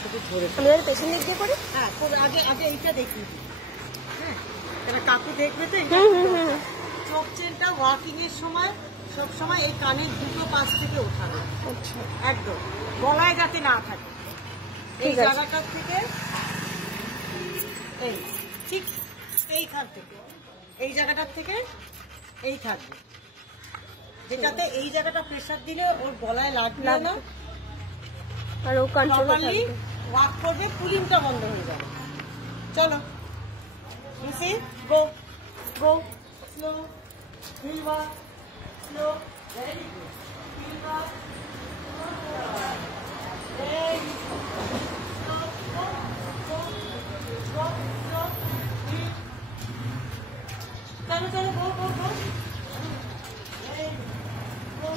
শুধু ধরে আমি আর পেছন দিক দিয়ে করি। হ্যাঁ, আগে আগে এইটা দেখি। হ্যাঁ, কেন কাকু দেখবে তো। চোখ চেনটা ওয়াকিং এর সময় সব সময় এই কানের দুটো পাশ থেকে ওঠাবে। আচ্ছা, একদম গলায় যাতে না থাকে। এই জায়গাটার থেকে এই ঠিক এইখান থেকে এই জায়গাটার থেকে এই থাকবে, যেটাতে এই জায়গাটা প্রেসার দিলে ওর গলায় লাগবে না আর ও প্রপারলি ওয়াক করবে, কুলিংটা বন্ধ হয়ে যাবে। চলো Missy, go go, slow hill walk, slow, very good, heel walk, very good, slow go go go slow heel, চলো চলো গো গো গো, ভেরি গুড, গো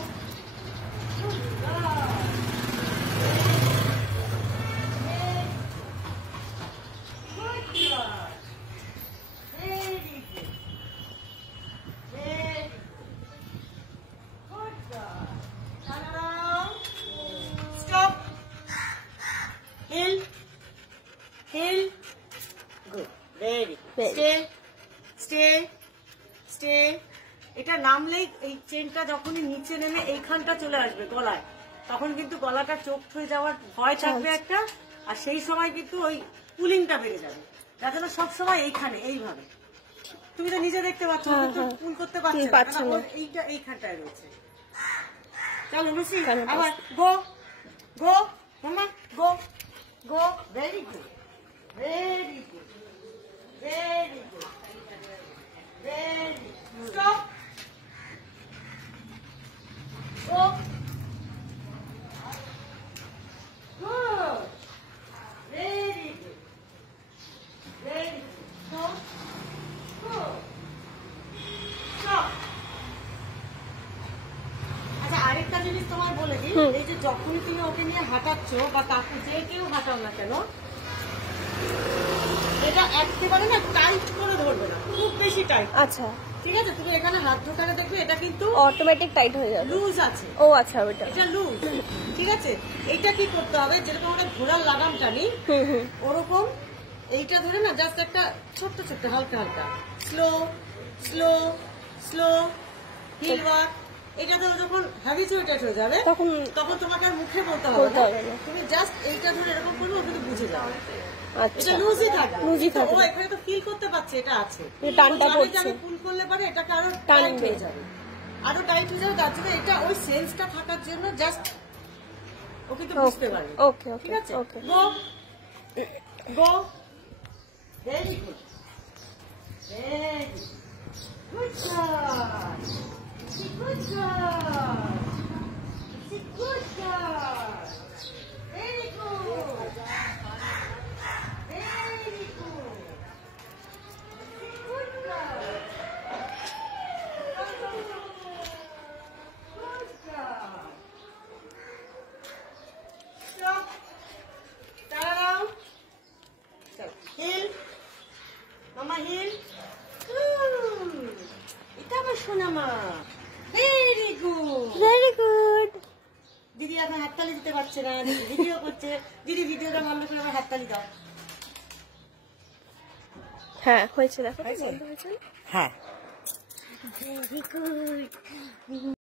এটা নামলেই এই চেনটা যখনই নিচে নেমে এইখানটা চলে আসবে গলায়, তখন কিন্তু গলাটা চোখ হয়ে যাওয়ার ভয় থাকবে একটা, আর সেই সময় কিন্তু ওই পুলিংটা বেড়ে যাবে। যার জন্য সবসময় এইখানে এইভাবে, তুমি তো নিজে দেখতে পাচ্ছ পুল করতে পারছো না, এইটা এইখানটায় রয়েছে। চলো মিসি, আবার গো গো মামা, go go, very good, very good, very good, very good, stop, go, good, very good, very good, good, stop. আচ্ছা, আরেকটা জিনিস তোমার বলে দিই, এই যে যখনই তুমি ওকে নিয়ে হাঁটাচ্ছ বা কাকু যে কেউ হাঁটাও না কেন, এটা একেবারে না টাইট করে ধরবে না, খুব বেশি টাইট। আচ্ছা, ঠিক আছে, তুমি এখানে হাত ঢোকালে দেখবে এটা কিন্তু অটোমেটিক টাইট হয়ে যাবে, লুজ আছে। ও আচ্ছা, ওটা এটা লুজ। ঠিক আছে, এইটা কি করতে হবে, যেরকম আমরা ঘোড়ার লাগাম টানি ওরকম এইটা ধরে না জাস্ট একটা ছোট্ট ছোট্ট হালকা হালকা slow slow slow hill walk. এটা ধরো যখন হ্যাবিচুয়েটেড হয়ে যাবে তখন তোমাকে আর মুখে বলতে হবে না, তুমি জাস্ট এইটা ধরে এরকম করলে ও কিন্তু বুঝে যাবে। এটা লুজই থাকবে, ও এখানে তো ফিল করতে পারছে এটা আছে, আমি পুল করলে পারে এটাকে আরো টাইট হয়ে যাবে, আরো টাইট হয়ে যাবে। তার জন্য এটা ওই সেন্সটা থাকার জন্য জাস্ট ও কিন্তু বুঝতে পারে। ঠিক আছে, go go, very good, very good job, good job, good job, very good, very good, good job, good job. Stop. Turn around. Heel. Mama heel. Good. এটা আমার সোনা মা। Very good. Very good. দিদি এখন হাততালি দিতে পারছে না, দিদি ভিডিও করছে। দিদি ভিডিওটা বন্ধ করে আমার হাততালি দাও। হ্যাঁ, হয়েছে, দেখো হ্যাঁ, ভেরি গুড।